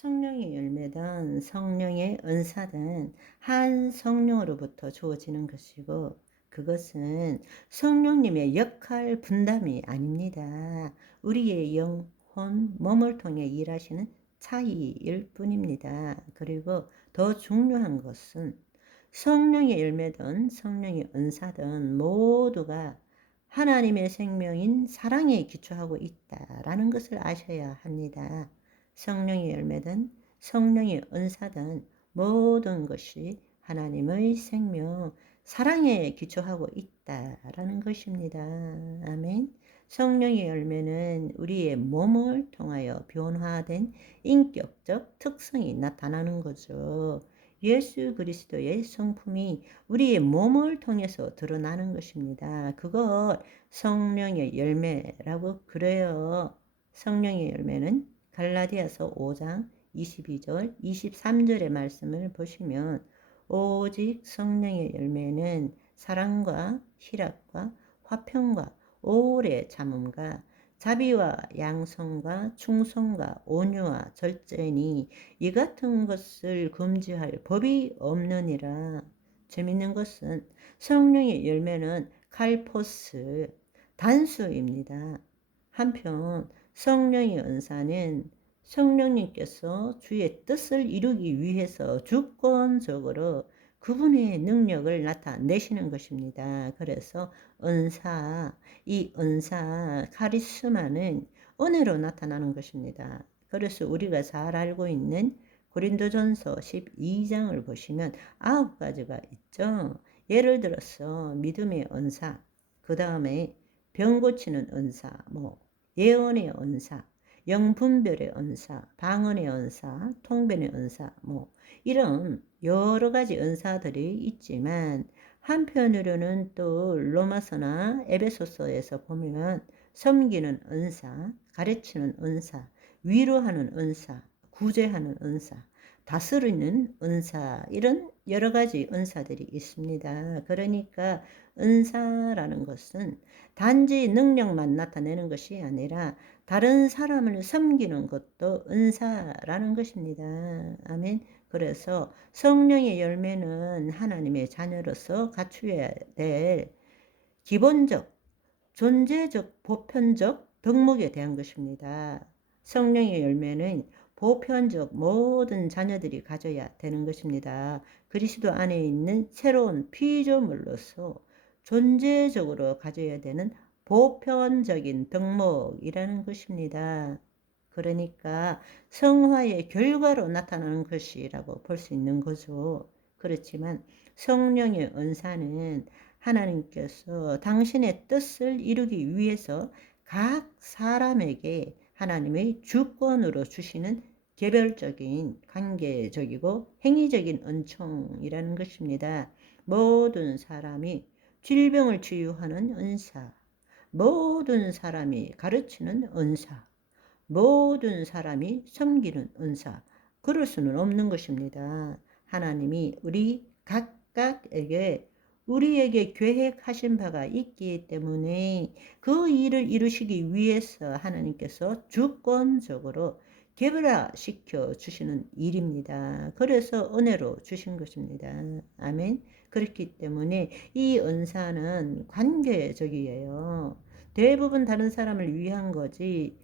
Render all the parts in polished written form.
성령의 열매든 성령의 은사든 한 성령으로부터 주어지는 것이고, 그것은 성령님의 역할 분담이 아닙니다. 우리의 영혼, 몸을 통해 일하시는 차이일 뿐입니다. 그리고 더 중요한 것은 성령의 열매든 성령의 은사든 모두가 하나님의 생명인 사랑에 기초하고 있다라는 것을 아셔야 합니다. 성령의 열매든 성령의 은사든 모든 것이 하나님의 생명, 사랑에 기초하고 있다라는 것입니다. 아멘. 성령의 열매는 우리의 몸을 통하여 변화된 인격적 특성이 나타나는 거죠. 예수 그리스도의 성품이 우리의 몸을 통해서 드러나는 것입니다. 그걸 성령의 열매라고 그래요. 성령의 열매는 갈라디아서 5장 22절, 23절의 말씀을 보시면 오직 성령의 열매는 사랑과 희락과 화평과 오래 참음과 자비와 양성과 충성과 온유와 절제니 이 같은 것을 금지할 법이 없느니라. 재밌는 것은 성령의 열매는 칼포스, 단수입니다. 한편 성령의 은사는 성령님께서 주의 뜻을 이루기 위해서 주권적으로 그분의 능력을 나타내시는 것입니다. 그래서 이 은사, 카리스마는 은혜로 나타나는 것입니다. 그래서 우리가 잘 알고 있는 고린도전서 12장을 보시면 9가지가 있죠. 예를 들어서 믿음의 은사, 그 다음에 병 고치는 은사, 예언의 은사, 영분별의 은사, 방언의 은사, 통변의 은사, 이런 여러 가지 은사들이 있지만 한편으로는 또 로마서나 에베소서에서 보면 섬기는 은사, 가르치는 은사, 위로하는 은사, 구제하는 은사, 다스리는 은사, 이런 여러 가지 은사들이 있습니다. 그러니까 은사라는 것은 단지 능력만 나타내는 것이 아니라 다른 사람을 섬기는 것도 은사라는 것입니다. 아멘. 그래서 성령의 열매는 하나님의 자녀로서 갖추어야 될 기본적, 존재적, 보편적 덕목에 대한 것입니다. 성령의 열매는 보편적 모든 자녀들이 가져야 되는 것입니다. 그리스도 안에 있는 새로운 피조물로서 존재적으로 가져야 되는 보편적인 덕목이라는 것입니다. 그러니까 성화의 결과로 나타나는 것이라고 볼 수 있는 거죠. 그렇지만 성령의 은사는 하나님께서 당신의 뜻을 이루기 위해서 각 사람에게 하나님의 주권으로 주시는 개별적인, 관계적이고 행위적인 은총이라는 것입니다. 모든 사람이 질병을 치유하는 은사, 모든 사람이 가르치는 은사, 모든 사람이 섬기는 은사, 그럴 수는 없는 것입니다. 하나님이 우리 각각에게 우리에게 계획하신 바가 있기 때문에 그 일을 이루시기 위해서 하나님께서 주권적으로 개별화시켜 주시는 일입니다. 그래서 은혜로 주신 것입니다. 아멘. 그렇기 때문에 이 은사는 관계적이에요. 대부분 다른 사람을 위한 거지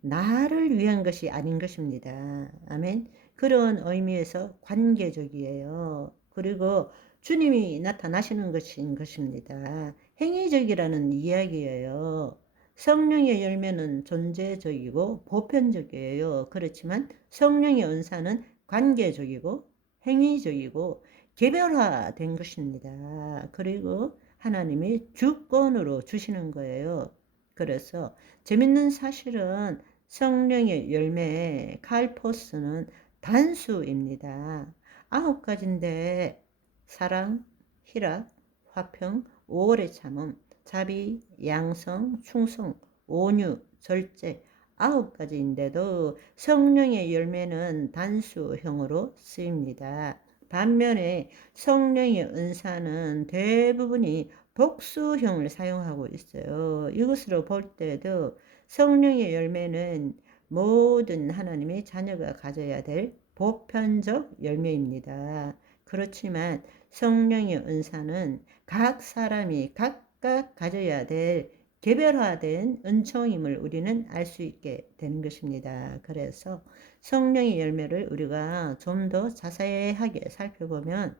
나를 위한 것이 아닌 것입니다. 아멘. 그런 의미에서 관계적이에요. 그리고 주님이 나타나시는 것인 것입니다. 행위적이라는 이야기예요. 성령의 열매는 존재적이고 보편적이에요. 그렇지만 성령의 은사는 관계적이고 행위적이고 개별화된 것입니다. 그리고 하나님이 주권으로 주시는 거예요. 그래서 재밌는 사실은 성령의 열매 칼포스는 단수입니다. 9가지인데 사랑, 희락, 화평, 오래 참음, 자비, 양성, 충성, 온유, 절제 9가지인데도 성령의 열매는 단수형으로 쓰입니다. 반면에 성령의 은사는 대부분이 복수형을 사용하고 있어요. 이것으로 볼 때도 성령의 열매는 모든 하나님의 자녀가 가져야 될 보편적 열매입니다. 그렇지만 성령의 은사는 각 사람이 각각 가져야 될 개별화된 은총임을 우리는 알 수 있게 되는 것입니다. 그래서 성령의 열매를 우리가 좀 더 자세하게 살펴보면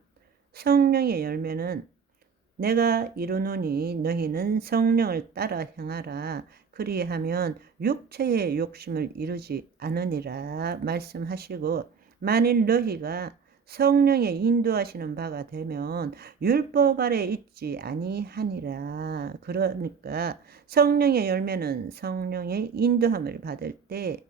성령의 열매는 내가 이르노니 너희는 성령을 따라 행하라. 그리하면 육체의 욕심을 이루지 않으니라 말씀하시고, 만일 너희가 성령의 인도하시는 바가 되면 율법 아래 있지 아니하니라. 그러니까 성령의 열매는 성령의 인도함을 받을 때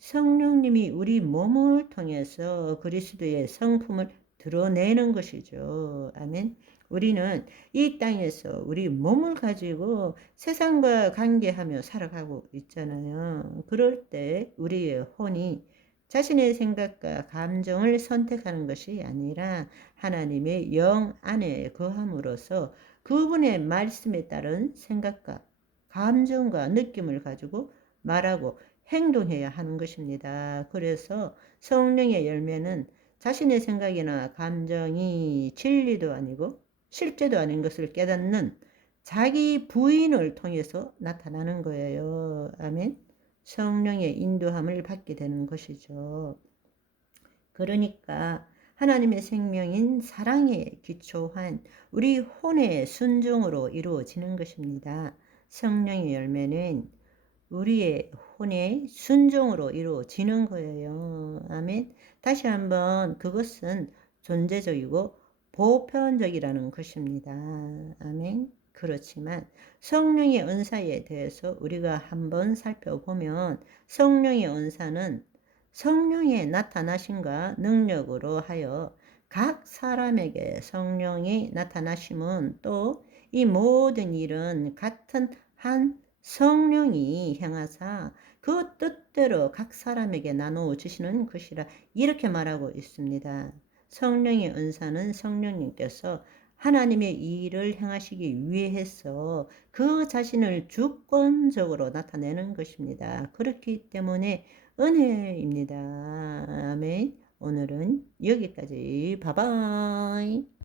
성령님이 우리 몸을 통해서 그리스도의 성품을 드러내는 것이죠. 아멘. 우리는 이 땅에서 우리 몸을 가지고 세상과 관계하며 살아가고 있잖아요. 그럴 때 우리의 혼이 자신의 생각과 감정을 선택하는 것이 아니라 하나님의 영 안에 거함으로써 그분의 말씀에 따른 생각과 감정과 느낌을 가지고 말하고 행동해야 하는 것입니다. 그래서 성령의 열매는 자신의 생각이나 감정이 진리도 아니고 실제도 아닌 것을 깨닫는 자기 부인을 통해서 나타나는 거예요. 아멘. 성령의 인도함을 받게 되는 것이죠. 그러니까 하나님의 생명인 사랑에 기초한 우리 혼의 순종으로 이루어지는 것입니다. 성령의 열매는 우리의 혼의 순종으로 이루어지는 거예요. 아멘. 다시 한번 그것은 존재적이고 보편적이라는 것입니다. 아멘. 그렇지만 성령의 은사에 대해서 우리가 한번 살펴보면 성령의 은사는 성령의 나타나심과 능력으로 하여 각 사람에게 성령이 나타나심은 또 이 모든 일은 같은 한 성령이 행하사 그 뜻대로 각 사람에게 나누어 주시는 것이라 이렇게 말하고 있습니다. 성령의 은사는 성령님께서 하나님의 일을 행하시기 위해서 그 자신을 주권적으로 나타내는 것입니다. 그렇기 때문에 은혜입니다. 아멘. 오늘은 여기까지. 바이바이.